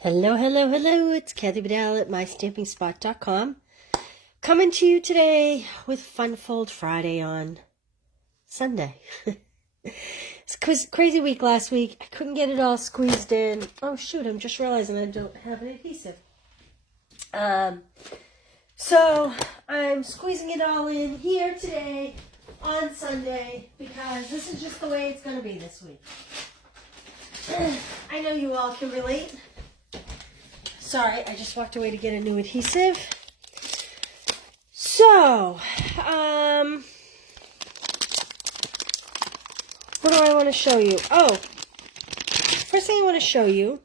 Hello, hello, hello. It's Kathy Bedell at mystampingspot.com. Coming to you today with Fun Fold Friday on Sunday. It's a crazy week last week. I couldn't get it all squeezed in. Oh, shoot. I'm just realizing I don't have an adhesive. So I'm squeezing it all in here today on Sunday because this is just the way it's going to be this week. I know you all can relate. Sorry, I just walked away to get a new adhesive. So, what do I want to show you? Oh, first thing I want to show you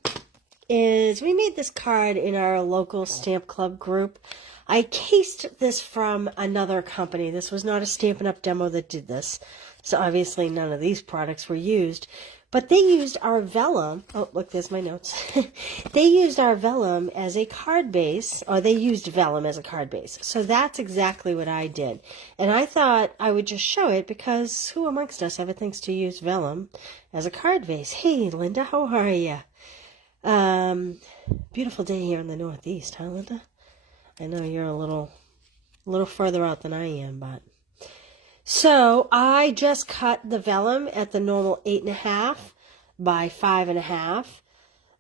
is we made this card in our local stamp club group. I cased this from another company. This was not a Stampin' Up! Demo that did this. So obviously none of these products were used. But they used our vellum. Oh, look, there's my notes. They used our vellum as a card base, or they used vellum as a card base. So that's exactly what I did. And I thought I would just show it because who amongst us ever thinks to use vellum as a card base? Hey, Linda, how are you? Beautiful day here in the Northeast, huh, Linda? I know you're a little further out than I am, but... So I just cut the vellum at the normal 8.5 by 5.5,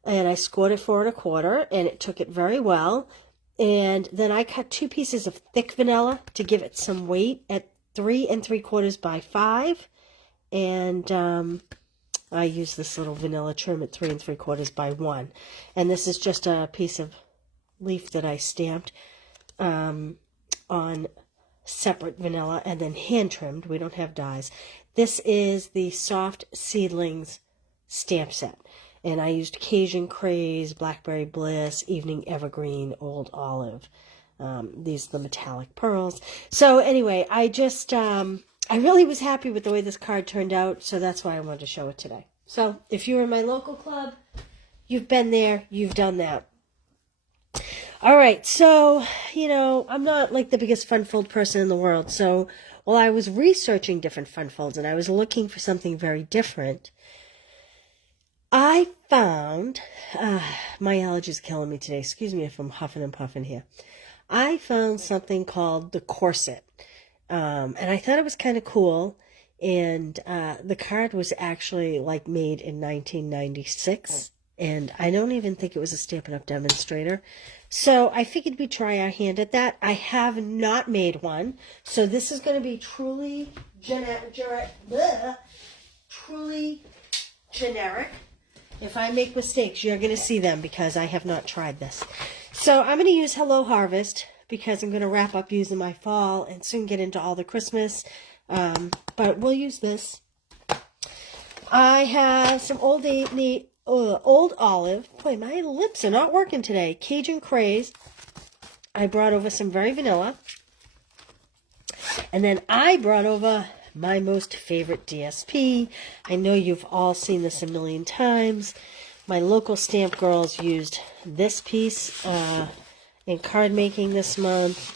and I scored it 4 1/4, and it took it very well. And then I cut 2 pieces of thick vanilla to give it some weight at 3 3/4 by 5, and I use this little vanilla trim at 3 3/4 by 1. And this is just a piece of leaf that I stamped on separate vanilla and then hand trimmed. We don't have dyes. This is the Soft Seedlings stamp set, and I used Cajun Craze, Blackberry Bliss, Evening Evergreen, Old Olive. These are the metallic pearls. So anyway, I just I really was happy with the way this card turned out, so that's why I wanted to show it today. So if you're in my local club, you've been there, you've done that. All right, so, I'm not like the biggest fun fold person in the world. So while I was researching different fun folds and I was looking for something very different, I found, my allergies are killing me today. Excuse me if I'm huffing and puffing here. I found something called the Corset, and I thought it was kind of cool. And the card was actually like made in 1996. And I don't even think it was a Stampin' Up! Demonstrator. So I figured we'd try our hand at that. I have not made one. So this is going to be truly generic. If I make mistakes, you're going to see them because I have not tried this. So I'm going to use Hello Harvest because I'm going to wrap up using my fall and soon get into all the Christmas. But we'll use this. I have some Old Olive. Boy, my lips are not working today. Cajun Craze. I brought over some Very Vanilla. And then I brought over my most favorite DSP. I know you've all seen this a million times. My local stamp girls used this piece in card making this month.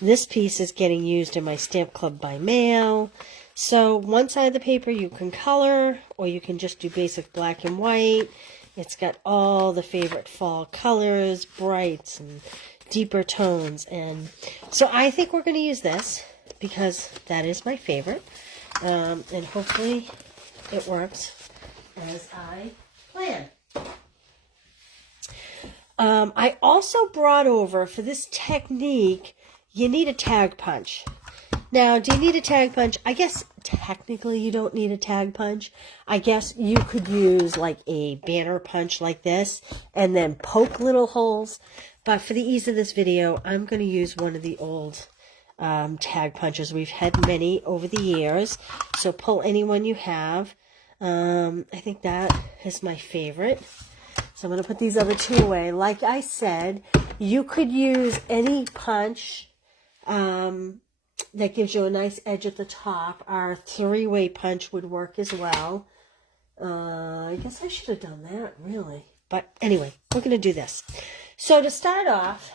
This piece is getting used in my stamp club by mail. So one side of the paper you can color, or you can just do basic black and white. It's got all the favorite fall colors, brights and deeper tones. And so I think we're going to use this because that is my favorite. And hopefully it works as I planned. I also brought over, for this technique, you need a tag punch. Now, do you need a tag punch? I guess technically you don't need a tag punch. I guess you could use like a banner punch like this and then poke little holes. But for the ease of this video, I'm going to use one of the old tag punches. We've had many over the years. So pull any one you have. I think that is my favorite. So I'm going to put these other two away. Like I said, you could use any punch that gives you a nice edge at the top. Our 3-way punch would work as well. I guess I should have done that, really. But anyway, we're going to do this. So to start off,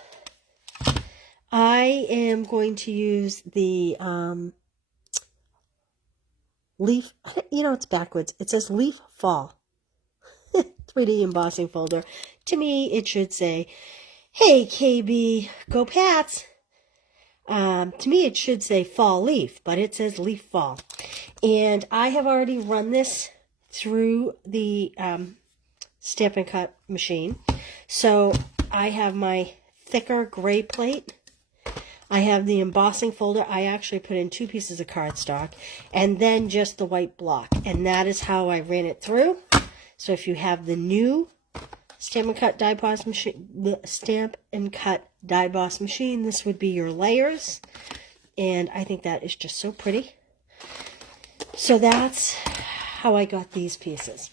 I am going to use the leaf. It's backwards. It says leaf fall. pretty embossing folder. To me, it should say, hey, KB, go Pats. To me, it should say fall leaf, but it says leaf fall. And I have already run this through the Stamp and Cut machine. So I have my thicker gray plate. I have the embossing folder. I actually put in 2 pieces of cardstock and then just the white block. And that is how I ran it through. So if you have the new Stamp and Cut die boss machine, the Stamp and Cut die boss machine, this would be your layers. And I think that is just so pretty. So that's how I got these pieces.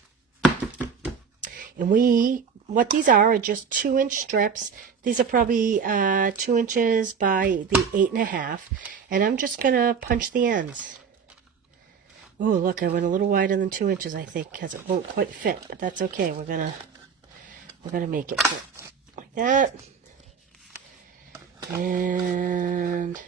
And what these are just 2-inch strips. These are probably 2 inches by the 8.5. And I'm just going to punch the ends. Oh, look, I went a little wider than 2 inches, I think, because it won't quite fit. But that's okay. We're gonna make it fit like that. And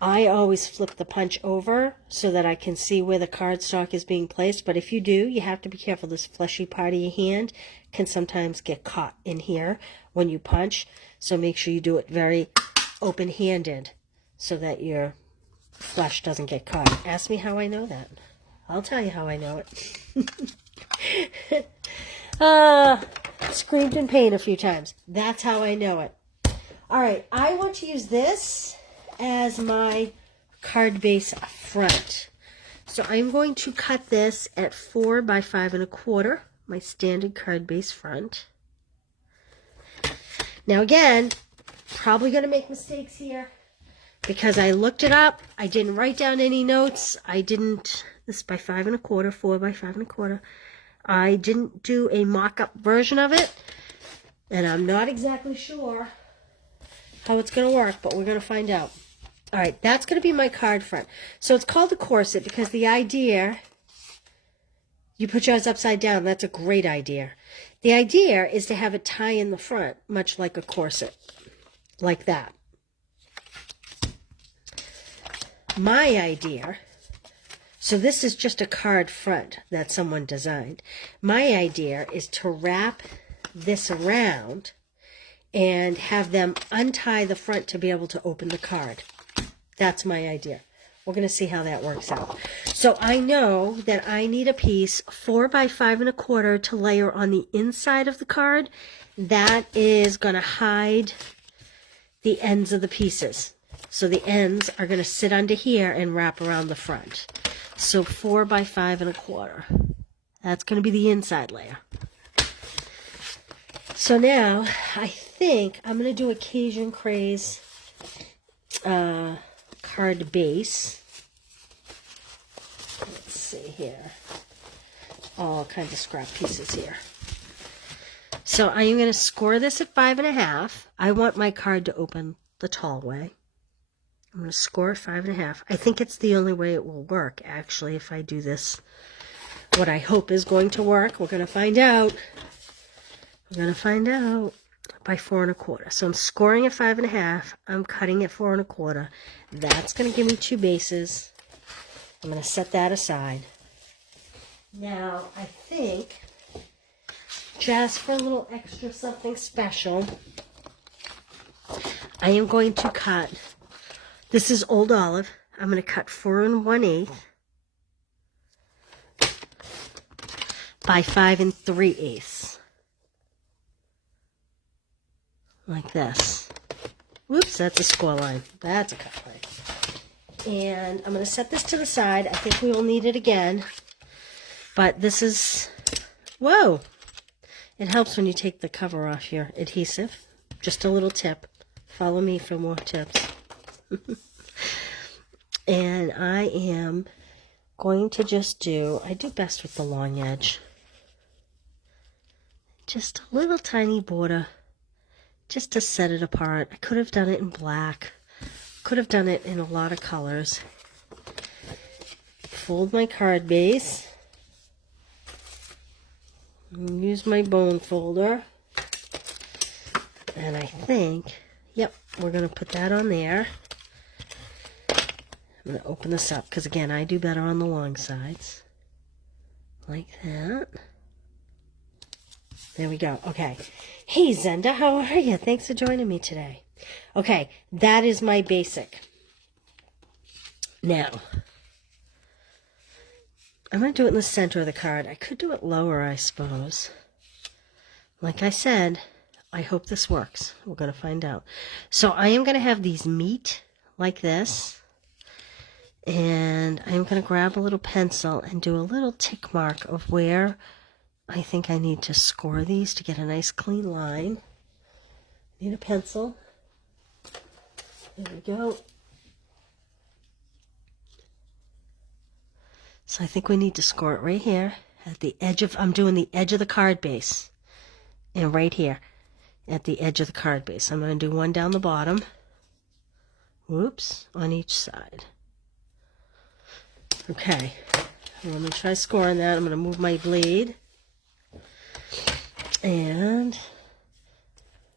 I always flip the punch over so that I can see where the cardstock is being placed. But if you do, you have to be careful. This fleshy part of your hand can sometimes get caught in here when you punch. So make sure you do it very open-handed so that your flesh doesn't get caught. Ask me how I know that. I'll tell you how I know it. Screamed in pain a few times. That's how I know it. All right, I want to use this as my card base front. So I'm going to cut this at 4 by 5 1/4, my standard card base front. Now again, probably going to make mistakes here because I looked it up. I didn't write down any notes. This is by 5 1/4, 4 by 5 1/4. I didn't do a mock-up version of it, and I'm not exactly sure how it's going to work, but we're going to find out. All right, that's going to be my card front. So it's called a corset because the idea, you put yours upside down. That's a great idea. The idea is to have it tie in the front, much like a corset, like that. My idea, so this is just a card front that someone designed. My idea is to wrap this around and have them untie the front to be able to open the card. That's my idea. We're going to see how that works out. So I know that I need a piece 4 by 5 1/4 to layer on the inside of the card. That is going to hide the ends of the pieces. So the ends are going to sit under here and wrap around the front. So 4 by 5 1/4. That's going to be the inside layer. So now I think I'm going to do Occasion Craze card base. Let's see here. All kinds of scrap pieces here. So I am going to score this at 5 1/2. I want my card to open the tall way. I'm going to score at 5 1/2. I think it's the only way it will work, actually, if I do this. What I hope is going to work. We're going to find out. We're going to find out by 4 1/4. So I'm scoring at 5 1/2. I'm cutting at 4 1/4. That's going to give me 2 bases. I'm going to set that aside. Now, I think, just for a little extra something special, I am going to cut. This is Old Olive. I'm going to cut 4 1/8 by 5 3/8. Like this. Whoops, that's a score line. That's a cut line. And I'm going to set this to the side. I think we will need it again. But this is, whoa. It helps when you take the cover off your adhesive. Just a little tip. Follow me for more tips. And I am going to just do, I do best with the long edge. Just a little tiny border. Just to set it apart. I could have done it in black. Could have done it in a lot of colors. Fold my card base. Use my bone folder. And I think, yep, we're going to put that on there. I'm going to open this up because, again, I do better on the long sides. Like that. There we go. Okay. Hey, Zenda, how are you? Thanks for joining me today. Okay, that is my basic. Now, I'm going to do it in the center of the card. I could do it lower, I suppose. Like I said, I hope this works. We're going to find out. So I am going to have these meet like this. And I'm going to grab a little pencil and do a little tick mark of where I think I need to score these to get a nice clean line. Need a pencil. There we go. So I think we need to score it right here at the edge of, I'm doing the edge of the card base. And right here at the edge of the card base. I'm going to do one down the bottom. Whoops, on each side. Okay, let me try scoring that. I'm going to move my blade. And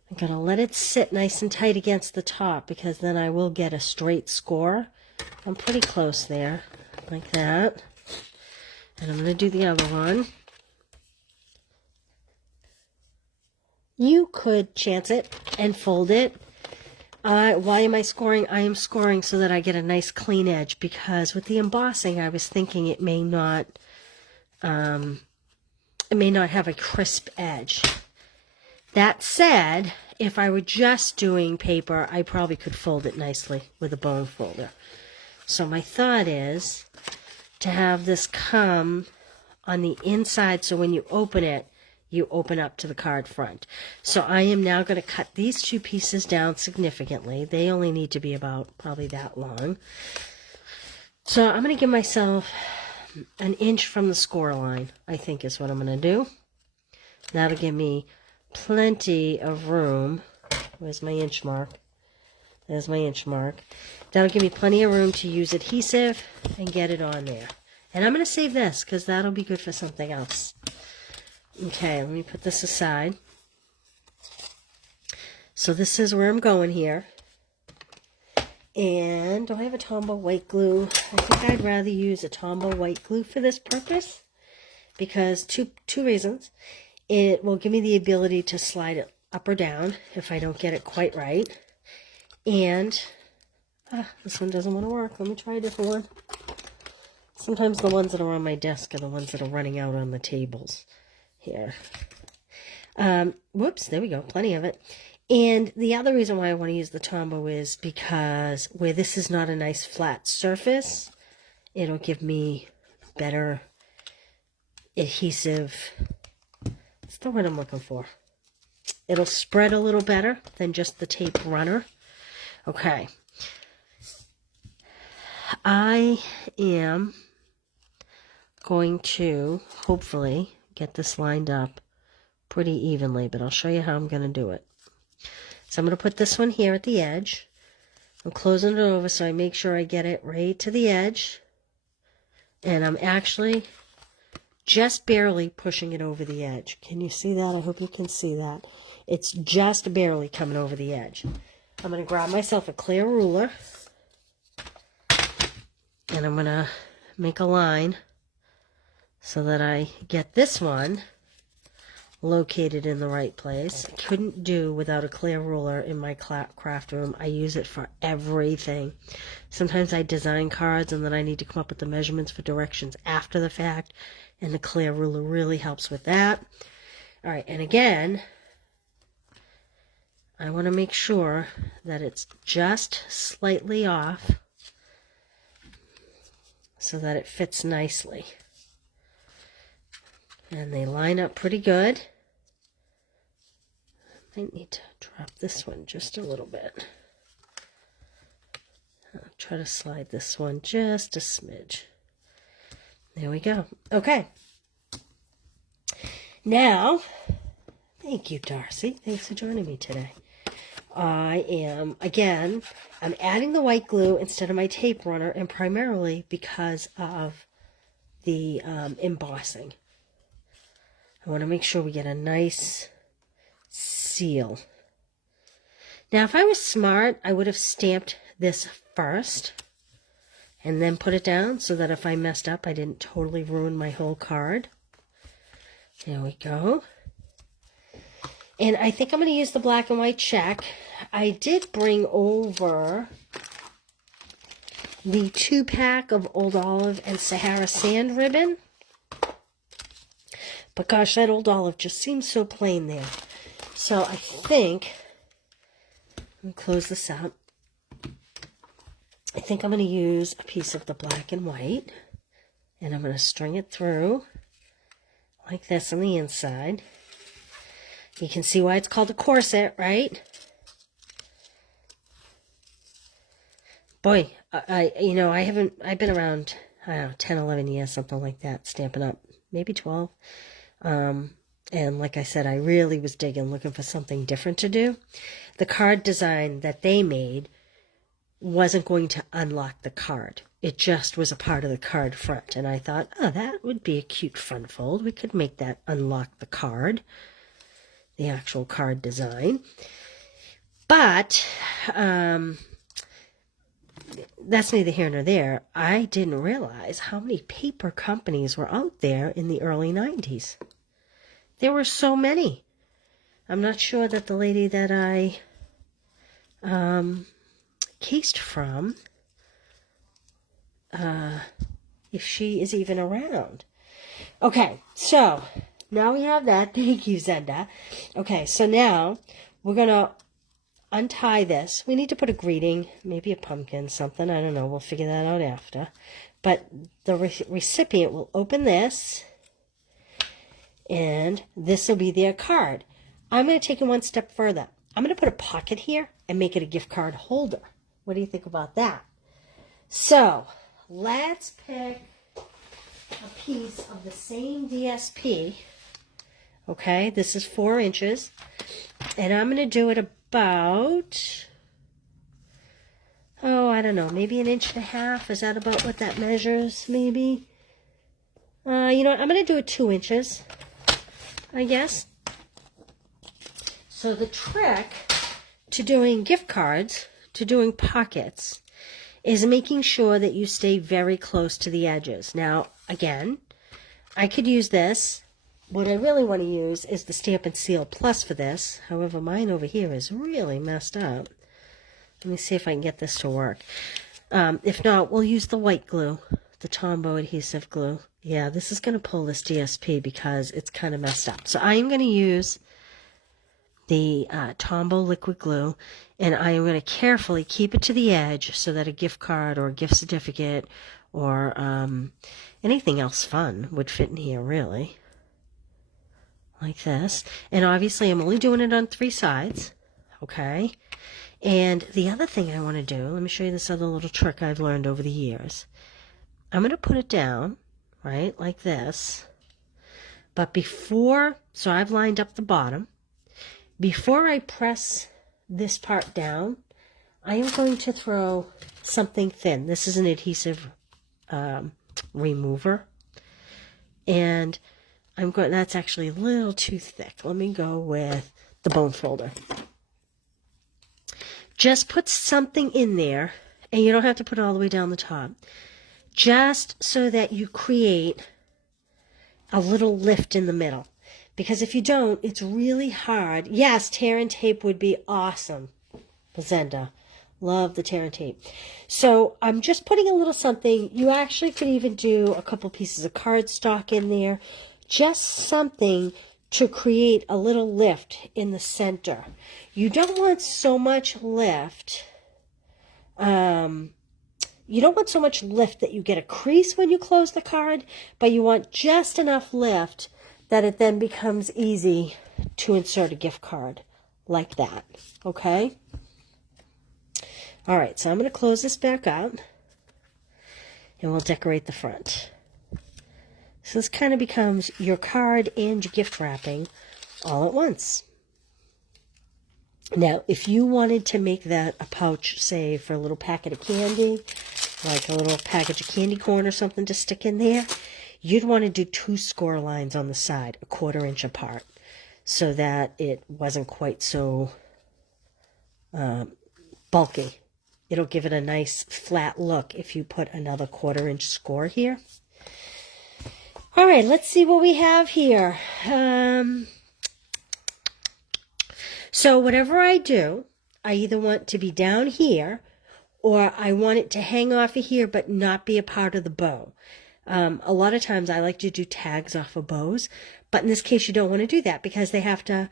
I'm going to let it sit nice and tight against the top because then I will get a straight score. I'm pretty close there, like that. And I'm going to do the other one. You could chance it and fold it. Why am I scoring? I am scoring so that I get a nice clean edge because with the embossing, I was thinking it may not have a crisp edge. That said, if I were just doing paper, I probably could fold it nicely with a bone folder. So my thought is to have this come on the inside so when you open it, you open up to the card front. So I am now going to cut these two pieces down significantly. They only need to be about probably that long. So I'm going to give myself an inch from the score line, I think is what I'm going to do. That'll give me plenty of room. Where's my inch mark? There's my inch mark. That'll give me plenty of room to use adhesive and get it on there. And I'm going to save this because that'll be good for something else. Okay, let me put this aside. So this is where I'm going here. And do I have a Tombow white glue? I think I'd rather use a Tombow white glue for this purpose because two reasons. It will give me the ability to slide it up or down if I don't get it quite right. And this one doesn't want to work. Let me try a different one. Sometimes the ones that are on my desk are the ones that are running out on the tables here. Whoops, there we go. Plenty of it. And the other reason why I want to use the Tombow is because where this is not a nice flat surface, it'll give me better adhesive. That's the word I'm looking for. It'll spread a little better than just the tape runner. Okay. I am going to hopefully get this lined up pretty evenly, but I'll show you how I'm going to do it. So I'm going to put this one here at the edge. I'm closing it over so I make sure I get it right to the edge. And I'm actually just barely pushing it over the edge. Can you see that? I hope you can see that. It's just barely coming over the edge. I'm going to grab myself a clear ruler. And I'm going to make a line so that I get this one located in the right place. I couldn't do without a clear ruler in my craft room. I use it for everything. Sometimes I design cards and then I need to come up with the measurements for directions after the fact, and the clear ruler really helps with that. All right, and again, I want to make sure that it's just slightly off so that it fits nicely. And they line up pretty good. I need to drop this one just a little bit. I'll try to slide this one just a smidge. There we go. Okay. Now, thank you, Darcy. Thanks for joining me today. I'm adding the white glue instead of my tape runner, and primarily because of the embossing. I want to make sure we get a nice seal. Now, if I was smart, I would have stamped this first and then put it down so that if I messed up, I didn't totally ruin my whole card. There we go. And I think I'm going to use the black and white check. I did bring over the 2-pack of Old Olive and Sahara Sand ribbon. But gosh, that Old Olive just seems so plain there. So I think, let me close this up. I think I'm going to use a piece of the black and white. And I'm going to string it through like this on the inside. You can see why it's called a corset, right? Boy, I've been around, I don't know, 10, 11 years, something like that, Stampin' Up, maybe 12. And like I said, I really was digging, looking for something different to do. The card design that they made wasn't going to unlock the card. It just was a part of the card front. And I thought, oh, that would be a cute front fold. We could make that unlock the card, the actual card design. But that's neither here nor there. I didn't realize how many paper companies were out there in the early 90s. There were so many. I'm not sure that the lady that I cased from, if she is even around. Okay, so now we have that. Thank you, Zenda. Okay, so now we're going to untie this. We need to put a greeting, maybe a pumpkin, something. I don't know. We'll figure that out after. But the recipient will open this, and this will be their card. I'm going to take it one step further. I'm going to put a pocket here and make it a gift card holder. What do you think about that? So let's pick a piece of the same DSP. Okay, this is 4 inches. And I'm going to do it about, oh, I don't know, maybe 1.5 inches. Is that about what that measures, maybe? You know what, I'm going to do it 2 inches, I guess. So the trick to doing gift cards, to doing pockets, is making sure that you stay very close to the edges. Now, again, I could use this. What I really want to use is the Stamp and Seal Plus for this. However, mine over here is really messed up. Let me see if I can get this to work. If not, we'll use the white glue, the Tombow adhesive glue. Yeah, this is going to pull this DSP because it's kind of messed up. So I am going to use the Tombow liquid glue, and I am going to carefully keep it to the edge so that a gift card or a gift certificate or anything else fun would fit in here, really. Like this. And obviously I'm only doing it on 3 sides. Okay. And the other thing I want to do, let me show you this other little trick I've learned over the years. I'm going to put it down, right, like this. But before, so I've lined up the bottom. Before I press this part down, I am going to throw something thin. This is an adhesive remover. And I'm going, that's actually a little too thick. Let me go with the bone folder. Just put something in there, and you don't have to put it all the way down the top. Just so that you create a little lift in the middle. Because if you don't, it's really hard. Yes, tear and tape would be awesome. Zenda. Love the tear and tape. So I'm just putting a little something. You actually could even do a couple pieces of cardstock in there. Just something to create a little lift in the center. You don't want so much lift. You don't want so much lift that you get a crease when you close the card, but you want just enough lift that it then becomes easy to insert a gift card like that. Okay? All right, so I'm going to close this back up, and we'll decorate the front. So this kind of becomes your card and your gift wrapping all at once. Now, if you wanted to make that a pouch, say, for a little packet of candy, like a little package of candy corn or something to stick in there, you'd want to do 2 score lines on the side, 1/4 inch apart, so that it wasn't quite so bulky. It'll give it a nice flat look if you put another 1/4 inch score here. All right, let's see what we have here. So whatever I do, I either want to be down here or I want it to hang off of here but not be a part of the bow. A lot of times I like to do tags off of bows, but in this case you don't want to do that because they have to,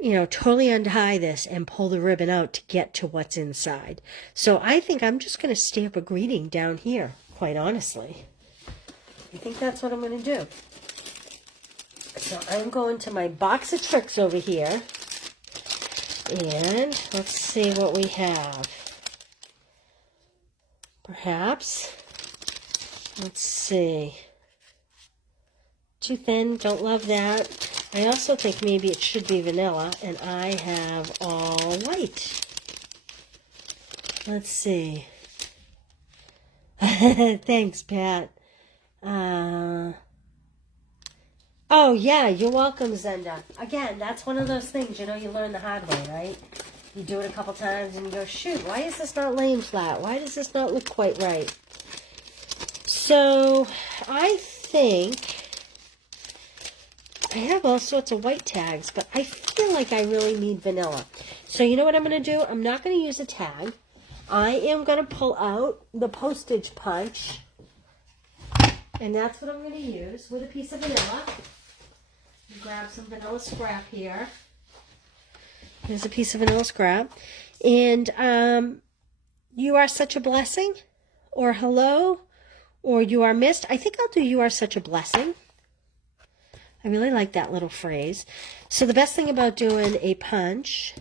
you know, totally untie this and pull the ribbon out to get to what's inside. So I think I'm just going to stamp a greeting down here, quite honestly. I think that's what I'm going to do. So I'm going to my box of tricks over here. And let's see what we have. Perhaps, let's see. Too thin, don't love that. I also think maybe it should be vanilla, and I have all white. Let's see. Thanks, Pat. Oh, yeah, you're welcome, Zenda. Again, that's one of those things, you know, you learn the hard way, right? You do it a couple times and you go, shoot, why is this not laying flat? Why does this not look quite right? So, I think I have all sorts of white tags, but I feel like I really need vanilla. So, you know what I'm going to do? I'm not going to use a tag. I am going to pull out the postage punch, and that's what I'm going to use with a piece of vanilla. Grab some vanilla scrap here. Here's a piece of vanilla scrap. And you are such a blessing, or hello, or you are missed. I think I'll do you are such a blessing. I really like that little phrase. So the best thing about doing a punch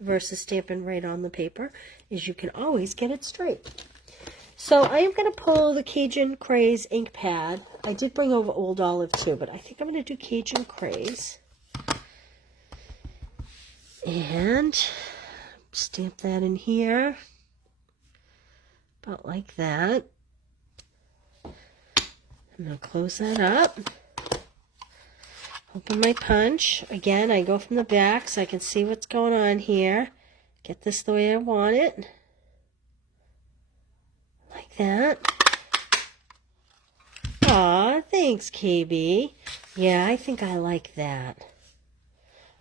versus stamping right on the paper is you can always get it straight. So I am going to pull the Cajun Craze ink pad. I did bring over Old Olive too, but I think I'm going to do Cajun Craze. And stamp that in here. About like that. I'm going to close that up. Open my punch. Again, I go from the back so I can see what's going on here. Get this the way I want it. Like that. Aw, thanks, KB. Yeah, I think I like that.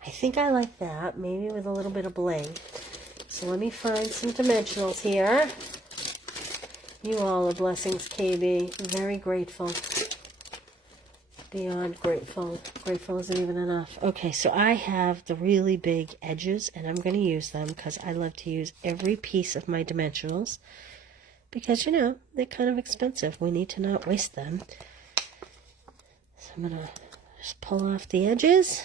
I think I like that, maybe with a little bit of bling. So let me find some dimensionals here. You all are blessings, KB. Very grateful. Beyond grateful. Grateful isn't even enough. Okay, so I have the really big edges, and I'm going to use them because I love to use every piece of my dimensionals. Because, you know, they're kind of expensive. We need to not waste them. So I'm going to just pull off the edges.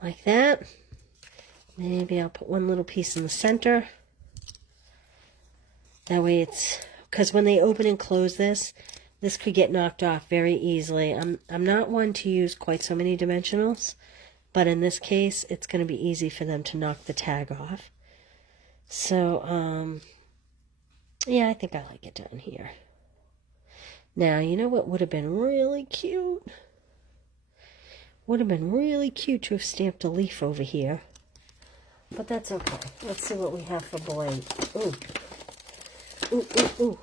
Like that. Maybe I'll put one little piece in the center. That way it's... Because when they open and close this could get knocked off very easily. I'm not one to use quite so many dimensionals. But in this case, it's going to be easy for them to knock the tag off. So, yeah, I think I like it down here. Now, you know what would have been really cute? Would have been really cute to have stamped a leaf over here. But that's okay. Let's see what we have for bling. Ooh. Ooh, ooh, ooh.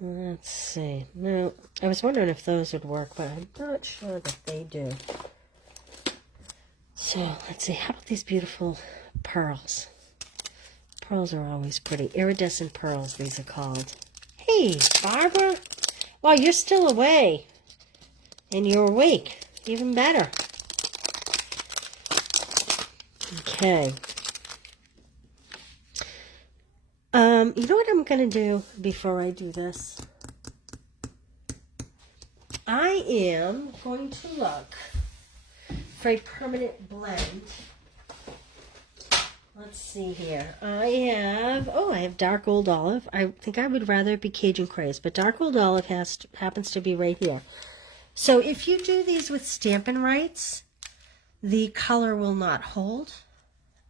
Let's see. No, I was wondering if those would work, but I'm not sure that they do. So, let's see. How about these beautiful pearls? Pearls are always pretty. Iridescent pearls, these are called. Hey, Barbara. Wow, you're still away. And you're awake. Even better. Okay. You know what I'm going to do before I do this? I am going to look for a permanent blend. Let's see here. I have dark old olive. I think I would rather it be Cajun Craze, but dark old olive happens to be right here. So if you do these with Stampin' Rights, the color will not hold.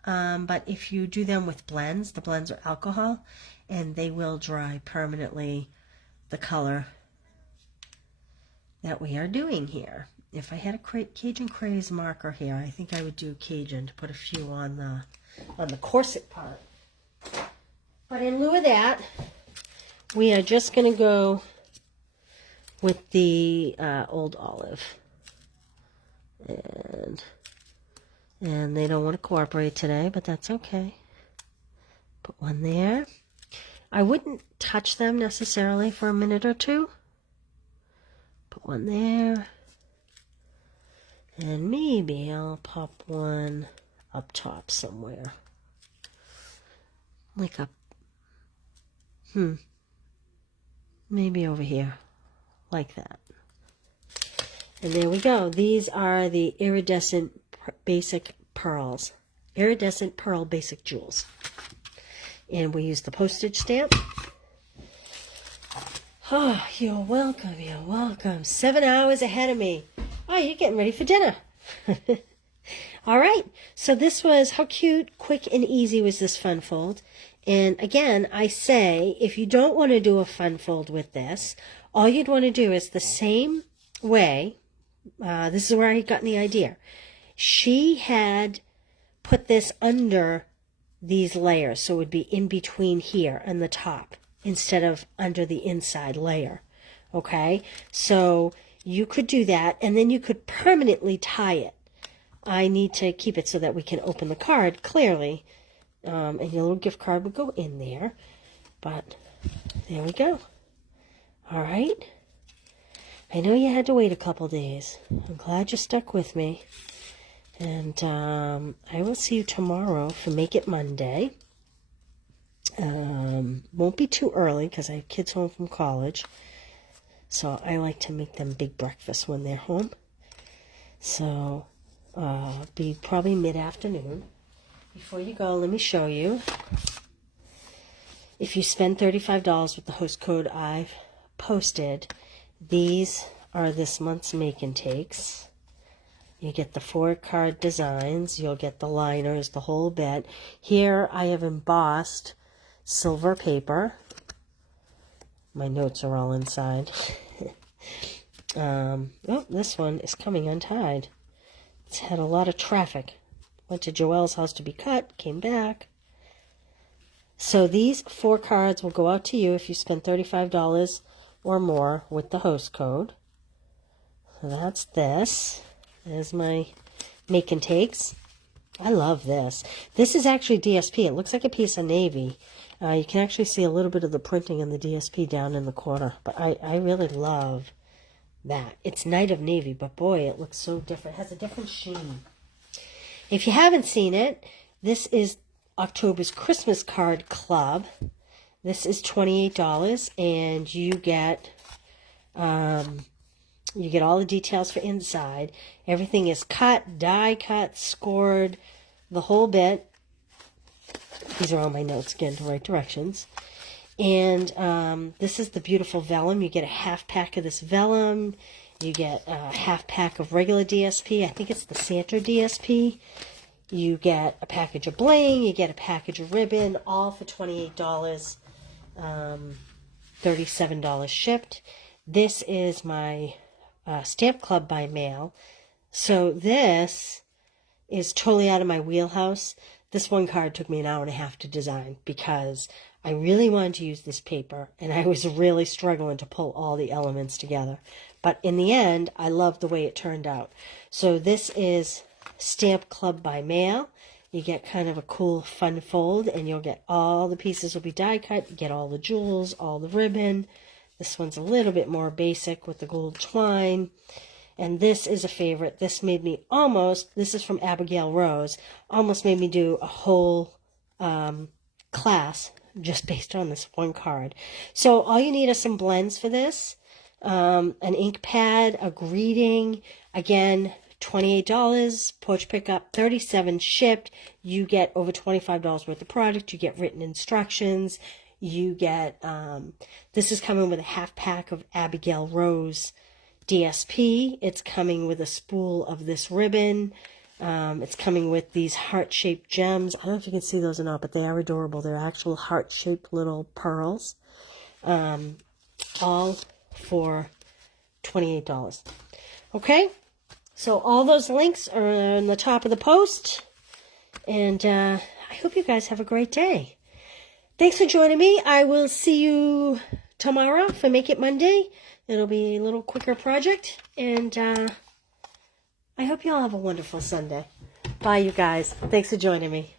But if you do them with blends, the blends are alcohol, and they will dry permanently the color that we are doing here. If I had a Cajun Craze marker here, I think I would do Cajun to put a few on the corset part. But in lieu of that, we are just going to go with the old olive. And they don't want to cooperate today, but that's okay. Put one there. I wouldn't touch them necessarily for a minute or two. Put one there. And maybe I'll pop one up top somewhere. Like up, maybe over here, like that. And there we go. These are the iridescent basic pearls. Iridescent pearl basic jewels. And we use the postage stamp. Oh, you're welcome, you're welcome. 7 hours ahead of me. Oh, you're getting ready for dinner. All right, so this was, how cute, quick, and easy was this fun fold. And again, I say, if you don't want to do a fun fold with this, all you'd want to do is the same way. This is where I got the idea. She had put this under these layers, so it would be in between here and the top instead of under the inside layer. Okay, so you could do that, and then you could permanently tie it. I need to keep it so that we can open the card clearly, and your little gift card would go in there. But there we go. All right. I know you had to wait a couple days. I'm glad you stuck with me. And I will see you tomorrow for Make It Monday. Won't be too early because I have kids home from college. So I like to make them big breakfast when they're home. So be probably mid-afternoon. Before you go, let me show you. If you spend $35 with the host code I've posted, these are this month's make and takes. You get the 4-card designs. You'll get the liners, the whole bit. Here I have embossed silver paper. My notes are all inside. Oh, this one is coming untied. It's had a lot of traffic. Went to Joelle's house to be cut, came back. So these 4 cards will go out to you if you spend $35 or more with the host code. So that's this. There's my make and takes. I love this. This is actually DSP. It looks like a piece of navy. You can actually see a little bit of the printing in the DSP down in the corner. But I really love that. It's Night of Navy, but boy, it looks so different. It has a different sheen. If you haven't seen it, this is October's Christmas Card Club. This is $28, and you get all the details for inside. Everything is cut, die cut, scored, the whole bit. These are all my notes, again, to right directions. And this is the beautiful vellum. You get a half pack of this vellum. You get a half pack of regular DSP. I think it's the Santa DSP. You get a package of bling. You get a package of ribbon, all for $28. $37 shipped. This is my Stamp Club by mail. So this is totally out of my wheelhouse. This one card took me an hour and a half to design because I really wanted to use this paper, and I was really struggling to pull all the elements together. But in the end, I loved the way it turned out. So this is Stamp Club by mail. You get kind of a cool, fun fold, and you'll get all the pieces will be die cut. You get all the jewels, all the ribbon. This one's a little bit more basic with the gold twine. And this is a favorite. This made me this is from Abigail Rose, almost made me do a whole class just based on this one card. So all you need are some blends for this, an ink pad, a greeting, again, $28, porch pickup, $37 shipped. You get over $25 worth of product. You get written instructions. You get, this is coming with a half pack of Abigail Rose DSP. It's coming with a spool of this ribbon. It's coming with these heart-shaped gems. I don't know if you can see those or not, but they are adorable. They're actual heart-shaped little pearls. All for $28. Okay? So all those links are on the top of the post. And I hope you guys have a great day. Thanks for joining me. I will see you tomorrow for Make It Monday. It'll be a little quicker project. And I hope hope you all have a wonderful Sunday. Bye, you guys. Thanks for joining me.